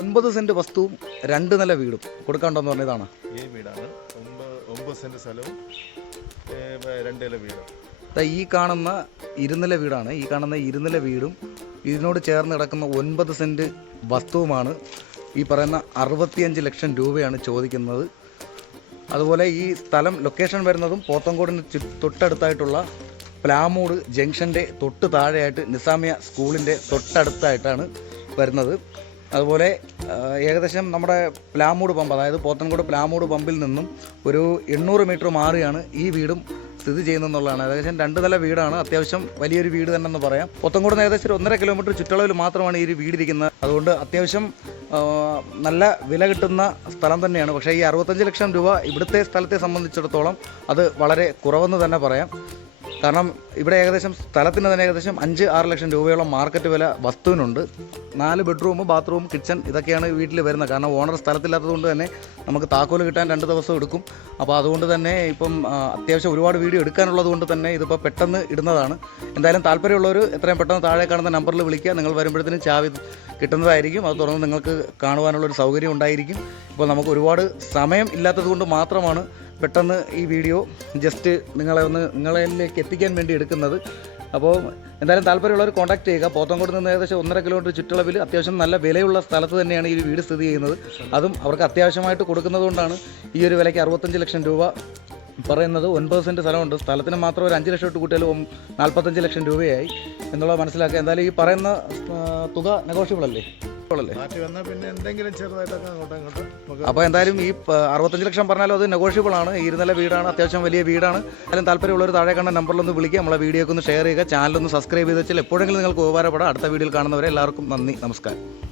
ഒൻപത് സെന്റ് വസ്തുവും രണ്ട് നില വീടും കൊടുക്കാണ്ടെന്ന് പറഞ്ഞതാണ്. ഈ വീടാണ്. ഒമ്പത് സെന്റ് സ്ഥലവും രണ്ട് നില വീടും. ഈ കാണുന്ന ഇരുനില വീടാണ്. ഈ കാണുന്ന ഇരുനില വീടും ഇതിനോട് ചേർന്ന് കിടക്കുന്ന ഒൻപത് സെന്റ് വസ്തുവുമാണ്. ഈ പറയുന്ന അറുപത്തിയഞ്ച് ലക്ഷം രൂപയാണ് ചോദിക്കുന്നത്. അതുപോലെ ഈ സ്ഥലം ലൊക്കേഷൻ വരുന്നതും പോത്തങ്കോടിന് തൊട്ടടുത്തായിട്ടുള്ള പ്ലാമൂട് ജംഗ്ഷന്റെ തൊട്ട് താഴെയായിട്ട് നിസാമിയ സ്കൂളിന്റെ തൊട്ടടുത്തായിട്ടാണ് വരുന്നത്. അതുപോലെ ഏകദേശം നമ്മുടെ പ്ലാമൂട് പമ്പ് അതായത് പോത്തൻകോട് പ്ലാമൂട് പമ്പിൽ നിന്നും ഒരു എണ്ണൂറ് മീറ്റർ മാറിയാണ് ഈ വീടും സ്ഥിതി ചെയ്യുന്നതെന്നുള്ളതാണ്. ഏകദേശം രണ്ട് നില വീടാണ്. അത്യാവശ്യം വലിയൊരു വീട് തന്നെ എന്ന് പറയാം. പോത്തൻകോട് നിന്ന് ഏകദേശം ഒരു ഒന്നര കിലോമീറ്റർ ചുറ്റളവിൽ മാത്രമാണ് ഈ ഒരു വീടിരിക്കുന്നത് അതുകൊണ്ട് അത്യാവശ്യം നല്ല വില കിട്ടുന്ന സ്ഥലം തന്നെയാണ്. പക്ഷേ ഈ അറുപത്തഞ്ച് ലക്ഷം രൂപ ഇവിടുത്തെ സ്ഥലത്തെ സംബന്ധിച്ചിടത്തോളം അത് വളരെ കുറവെന്ന് തന്നെ പറയാം. കാരണം ഇവിടെ ഏകദേശം സ്ഥലത്തിന് തന്നെ ഏകദേശം അഞ്ച് ആറ് ലക്ഷം രൂപയോളം മാർക്കറ്റ് വില വസ്തുവിനുണ്ട്. നാല് ബെഡ്റൂം ബാത്റൂം കിച്ചൺ ഇതൊക്കെയാണ് വീട്ടിൽ വരുന്നത്. കാരണം ഓണർ സ്ഥലത്തില്ലാത്തതുകൊണ്ട് തന്നെ നമുക്ക് താക്കോൽ കിട്ടാൻ രണ്ട് ദിവസം എടുക്കും. അപ്പോൾ അതുകൊണ്ട് തന്നെ ഇപ്പം അത്യാവശ്യം ഒരുപാട് വീഡിയോ എടുക്കാനുള്ളത് കൊണ്ട് തന്നെ ഇതിപ്പോൾ പെട്ടെന്ന് ഇടുന്നതാണ്. എന്തായാലും താല്പര്യമുള്ളവർ എത്രയും പെട്ടെന്ന് താഴെ കാണുന്ന നമ്പറിൽ വിളിക്കുക. നിങ്ങൾ വരുമ്പോഴത്തേനും ചാവി കിട്ടുന്നതായിരിക്കും. അത് തുടർന്ന് നിങ്ങൾക്ക് കാണുവാനുള്ളൊരു സൗകര്യം ഉണ്ടായിരിക്കും. ഇപ്പോൾ നമുക്ക് ഒരുപാട് സമയം ഇല്ലാത്തത് കൊണ്ട് മാത്രമാണ് പെട്ടെന്ന് ഈ വീഡിയോ ജസ്റ്റ് നിങ്ങളെ ഒന്ന് നിങ്ങളിലേക്ക് എത്തിക്കാൻ വേണ്ടി എടുക്കുന്നത്. അപ്പോൾ എന്തായാലും താല്പര്യമുള്ളവർ കോൺടാക്ട് ചെയ്യുക. പോത്തങ്കോട് നിന്ന് ഏകദേശം ഒന്നര കിലോമീറ്റർ ചുറ്റളവിൽ അത്യാവശ്യം നല്ല വിലയുള്ള സ്ഥലത്ത് തന്നെയാണ് ഈ വീട് സ്ഥിതി ചെയ്യുന്നത്. അതും അവർക്ക് അത്യാവശ്യമായിട്ട് കൊടുക്കുന്നതുകൊണ്ടാണ് ഈ ഒരു വിലയ്ക്ക് അറുപത്തഞ്ച് ലക്ഷം രൂപ പറയുന്നത്. ഒൻപത് സെന്റ് സ്ഥലമുണ്ട്. സ്ഥലത്തിന് മാത്രം ഒരു അഞ്ച് ലക്ഷം ഇട്ട് കൂട്ടിയാലും നാൽപ്പത്തഞ്ച് ലക്ഷം രൂപയായി. എന്നുള്ളത് മനസ്സിലാക്കുക. എന്തായാലും ഈ പറയുന്ന തുക നെഗോഷ്യബിൾ അല്ലേ? അപ്പോൾ എന്തായാലും ഈ അറുപത്തഞ്ച് ലക്ഷം പറഞ്ഞാലും അത് നെഗോഷ്യബിൾ ആണ്. ഇരുനില വീടാണ് അത്യാവശ്യം വലിയ വീടാണ്. എന്തായാലും ഒരു താഴെ കണ്ട നമ്പറിലൊന്ന് വിളിക്കുക. നമ്മളെ വീഡിയോ ഒക്കെ ഒന്ന് ഷെയർ ചെയ്യുക. ചാനലൊന്ന് സബ്സ്ക്രൈബ് ചെയ്ത് വെച്ചാൽ എപ്പോഴെങ്കിലും നിങ്ങൾക്ക് ഉപകാരപ്പെടാം. അടുത്ത വീഡിയോയിൽ കാണുന്നവരെ എല്ലാവർക്കും നന്ദി നമസ്കാരം.